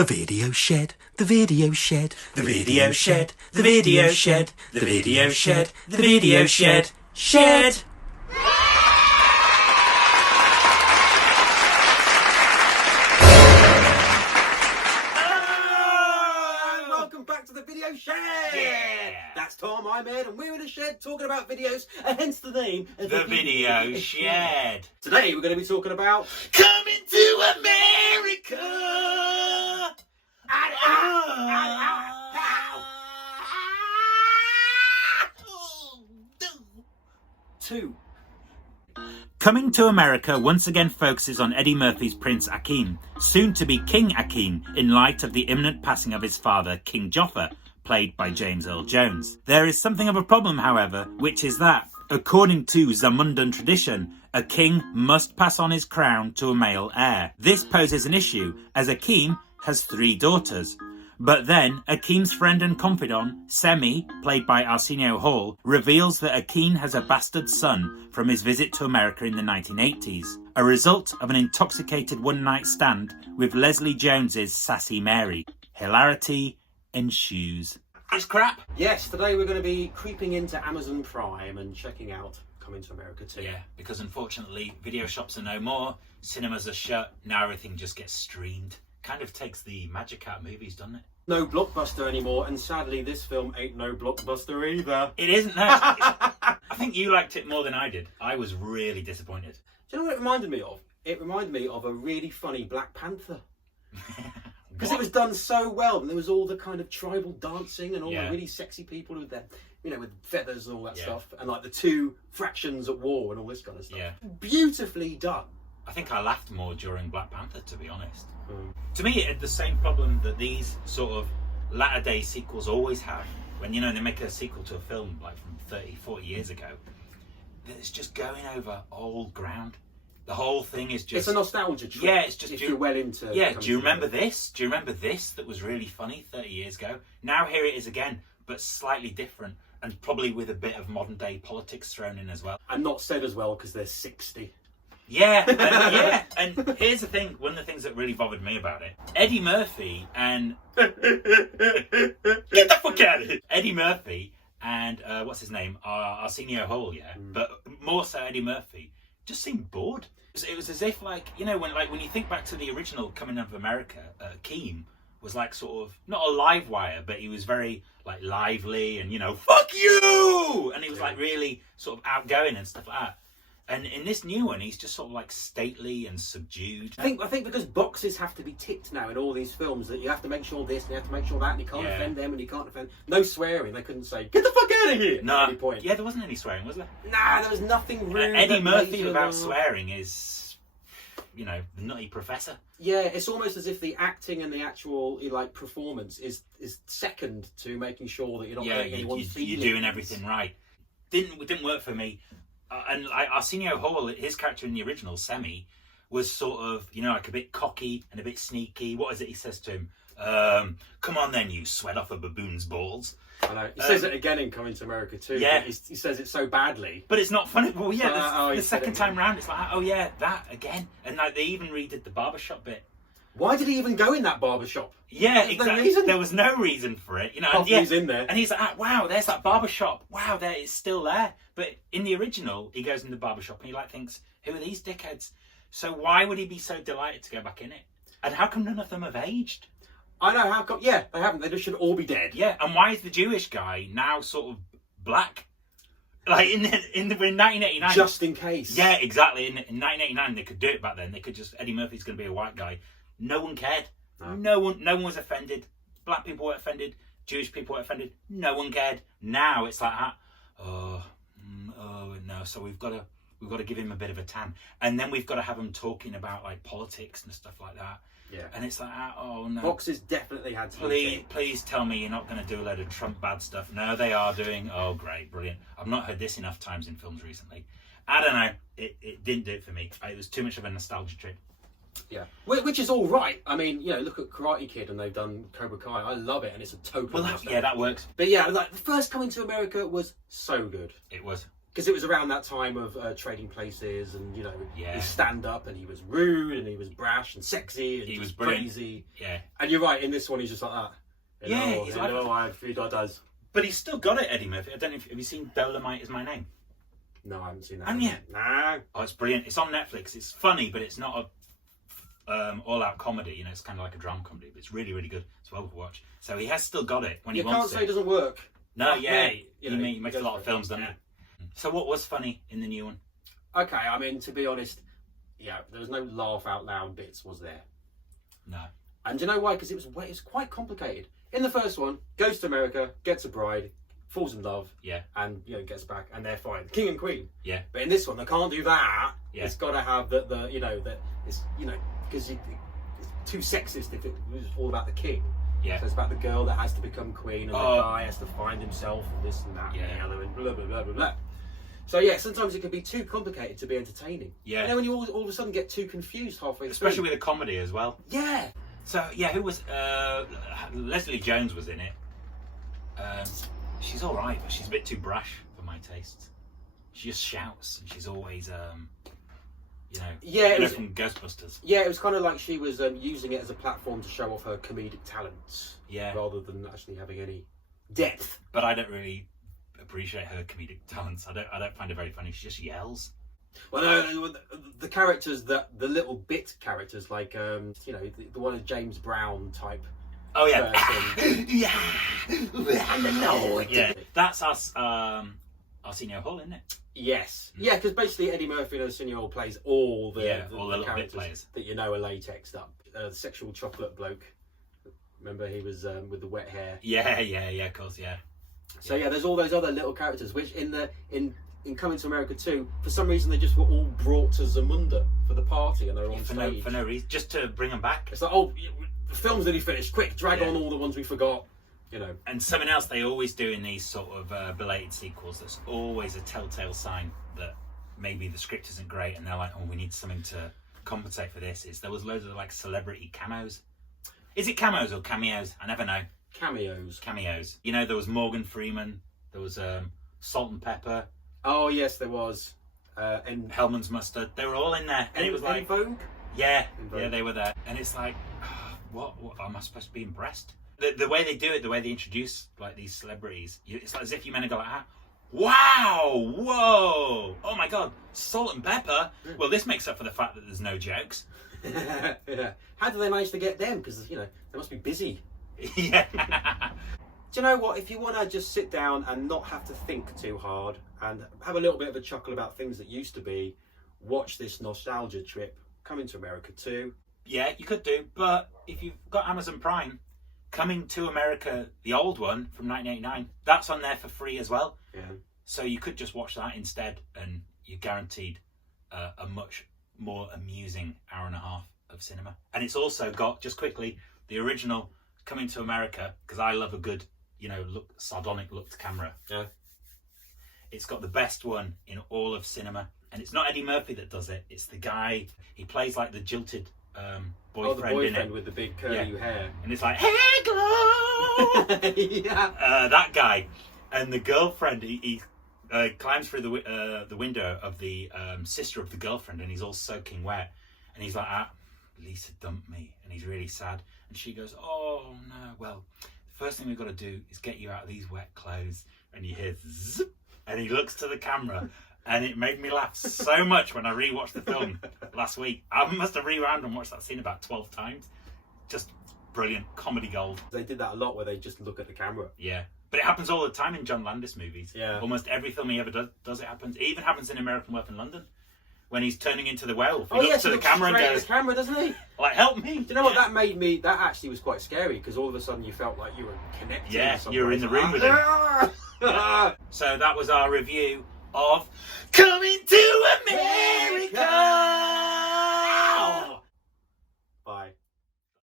The Video Shed, the Video Shed, the Video Shed, the Video Shed, the Video Shed, the Video Shed, Shed! Welcome back to the Video Shed! Yeah! That's Tom, I'm Ed, and we're in a shed talking about videos, and hence the name of The Video Shed. Today we're going to be talking about Coming to America. two. Coming to America once again focuses on Eddie Murphy's Prince Akeem, soon to be King Akeem, in light of the imminent passing of his father, King Joffa, played by James Earl Jones. There is something of a problem, however, which is that, according to Zamundan tradition, a king must pass on his crown to a male heir. This poses an issue, as Akeem has 3 daughters. But then, Akeem's friend and confidant, Semi, played by Arsenio Hall, reveals that Akeem has a bastard son from his visit to America in the 1980s, a result of an intoxicated one-night stand with Leslie Jones's Sassy Mary. Hilarity ensues. It's crap. Yes, today we're going to be creeping into Amazon Prime and checking out Coming to America 2. Yeah, because unfortunately, video shops are no more, cinemas are shut, now everything just gets streamed. Kind of takes the magic out of movies, doesn't it? No blockbuster anymore, and sadly this film ain't no blockbuster either. It isn't, no. I think you liked it more than I did. I was really disappointed. Do you know what it reminded me of? It reminded me of a really funny Black Panther. Because it was done so well, and there was all the kind of tribal dancing and all the really sexy people with their, you know, with feathers and all that stuff, and like the 2 fractions at war and all this kind of stuff. Yeah. Beautifully done. I think I laughed more during Black Panther, to be honest. To me, it had the same problem that these sort of latter-day sequels always have. When, you know, they make a sequel to a film like from 30, 40 years ago, that it's just going over old ground. The whole thing is just... It's a nostalgia trip. Yeah, it's just... If you're well into... Yeah, do you remember this? Do you remember this that was really funny 30 years ago? Now here it is again, but slightly different, and probably with a bit of modern-day politics thrown in as well. And not said as well because they're 60. Yeah, and here's the thing, one of the things that really bothered me about it, Eddie Murphy and... Get the fuck out of here! Eddie Murphy and, what's his name, Arsenio Hall, but more so Eddie Murphy, just seemed bored. It was as if, like, you know, when you think back to the original Coming of America, Akeem was like sort of, not a live wire, but he was very, like, lively and, you know, fuck you! And he was, like, really sort of outgoing and stuff like that. And in this new one, he's just sort of like stately and subdued. I think because boxes have to be ticked now in all these films, that you have to make sure this and you have to make sure that, and you can't offend them and you can't offend... No swearing. They couldn't say, get the fuck out of here! No. At any point. Yeah, there wasn't any swearing, was there? Nah, there was nothing rude. Eddie Murphy without swearing is, you know, the nutty professor. Yeah, it's almost as if the acting and the actual, like, performance is second to making sure that you're not hurting anyone's feelings. You're doing everything right. Didn't work for me. And like Arsenio Hall, his character in the original, Semi, was sort of, you know, like a bit cocky and a bit sneaky. What is it he says to him? Come on then, you sweat off a baboon's balls. I know. He says it again in Coming to America too. Yeah. He says it so badly. But it's not funny. Well, yeah, the second time round, it's like, oh yeah, that again. And like they even redid the barbershop bit. Why did he even go in that barbershop? Yeah, There's exactly. No reason. There was no reason for it, you know. And he's in there, and he's like, "Wow, there's that barbershop. Wow, there it's still there." But in the original, he goes in the barbershop and he like thinks, "Who are these dickheads?" So why would he be so delighted to go back in it? And how come none of them have aged? I know how come. Yeah, they haven't. They just should all be dead. Yeah, and why is the Jewish guy now sort of black? Like in 1989, just in case. Yeah, exactly. In 1989, they could do it back then. They could just Eddie Murphy's going to be a white guy. No one cared. No one was offended. Black people were offended. Jewish people were offended. No one cared. Now it's like, oh no. So we've got to give him a bit of a tan, and then we've got to have him talking about like politics and stuff like that. Yeah. And it's like, oh no. Boxes definitely had to. Please tell me you're not going to do a load of Trump bad stuff. No, they are doing. Oh great, brilliant. I've not heard this enough times in films recently. I don't know. It didn't do it for me. It was too much of a nostalgia trip. Yeah, which is all right. I mean, you know, look at Karate Kid and they've done Cobra Kai. I love it, and it's a total. Well, that works. But yeah, like the first Coming to America was so good. It was. because it was around that time of Trading Places, and you know, his stand-up, and he was rude, and he was brash and sexy, and he was crazy. Yeah. And you're right. In this one, he's just like that. Yeah, he's like, I had 3 does. But he's still got it, Eddie Murphy. I don't know if have you seen Dolomite Is My Name? No, I haven't seen that. And yeah, no. Oh, it's brilliant. It's on Netflix. It's funny, but it's not a all-out comedy. You know, it's kind of like a drama comedy, but it's really, really good. It's well to watch. So he has still got it when he wants You can't say it doesn't work. No, yeah, you know, he makes a lot of films, doesn't he? So what was funny in the new one? Okay, I mean, to be honest, yeah, there was no laugh out loud bits, was there? No. And do you know why? Because it was quite complicated. In the first one, goes to America, gets a bride, falls in love, and you know, gets back, and they're fine, king and queen. Yeah. But in this one, they can't do that. Yeah. It's got to have the you know, that it's, you know, because it's too sexist if it was all about the king. Yeah. So it's about the girl that has to become queen, and the guy has to find himself, and this and that, and the other, and blah blah blah blah blah. So yeah, sometimes it can be too complicated to be entertaining. Yeah. You know, when you all of a sudden get too confused halfway through. Especially with a comedy as well. Yeah. So yeah, who was Leslie Jones was in it. She's all right, but she's a bit too brash for my taste. She just shouts, and she's always you know, it was from Ghostbusters. Yeah, it was kind of like she was using it as a platform to show off her comedic talents. Yeah. Rather than actually having any depth. But I don't really appreciate her comedic talents. I don't find her very funny. She just yells. Well, no, the characters, the little bit characters, like you know, the one of James Brown type. Oh yeah. No. Yeah. That's us. Arsenio Hall, isn't it? Yes. Yeah, because basically Eddie Murphy and Arsenio Hall plays all the little characters bit players that you know are latexed up. The sexual chocolate bloke. Remember, he was with the wet hair. Yeah, of course, yeah. So yeah, there's all those other little characters, which in Coming to America 2, for some reason they just were all brought to Zamunda for the party, and they're on stage. For no reason, just to bring them back. It's like, the film's nearly finished. Quick, drag on all the ones we forgot. You know. And something else they always do in these sort of belated sequels, that's always a telltale sign that maybe the script isn't great, and they're like, we need something to compensate for this. Is there was loads of like celebrity cameos. Is it camos or cameos? I never know. Cameos. You know, there was Morgan Freeman. There was Salt and Pepper. Oh yes, there was. And Hellman's Mustard. They were all in there, and it was like, Vogue. Yeah, they were there, and it's like, what am I supposed to be impressed? The way they do it, the way they introduce like these celebrities, it's like as if you meant to go like, wow, whoa, oh my god, Salt and Pepper. Well, this makes up for the fact that there's no jokes. Yeah. How do they manage to get them? Because you know they must be busy. Yeah. Do you know what? If you want to just sit down and not have to think too hard and have a little bit of a chuckle about things that used to be, watch this nostalgia trip, Coming to America 2. Yeah, you could do, but if you've got Amazon Prime, Coming to America, the old one from 1989, that's on there for free as well. Yeah. So you could just watch that instead, and you're guaranteed a much more amusing hour and a half of cinema. And it's also got, just quickly, the original Coming to America, because I love a good, you know, sardonic looked camera. Yeah. It's got the best one in all of cinema, and it's not Eddie Murphy that does it. It's the guy, he plays like the jilted boyfriend, the boyfriend in it, with the big curly hair, and it's like, hey glow. Yeah. That guy, and the girlfriend, he climbs through the window of the sister of the girlfriend, and he's all soaking wet, and he's like, Lisa dumped me, and he's really sad, and she goes, oh no, well, the first thing we've got to do is get you out of these wet clothes, and you hear zip, and he looks to the camera. And it made me laugh so much when I rewatched the film last week. I must have rewound and watched that scene about 12 times. Just brilliant, comedy gold. They did that a lot where they just look at the camera. Yeah. But it happens all the time in John Landis movies. Yeah. Almost every film he ever does it happens. It even happens in American Werewolf in London. When he's turning into the werewolf. He looks to the camera and goes, the camera, doesn't he? Like, help me. Do you know what that made me? That actually was quite scary, because all of a sudden you felt like you were connected. Yeah, you were in the room with him. So that was our review of Coming to America.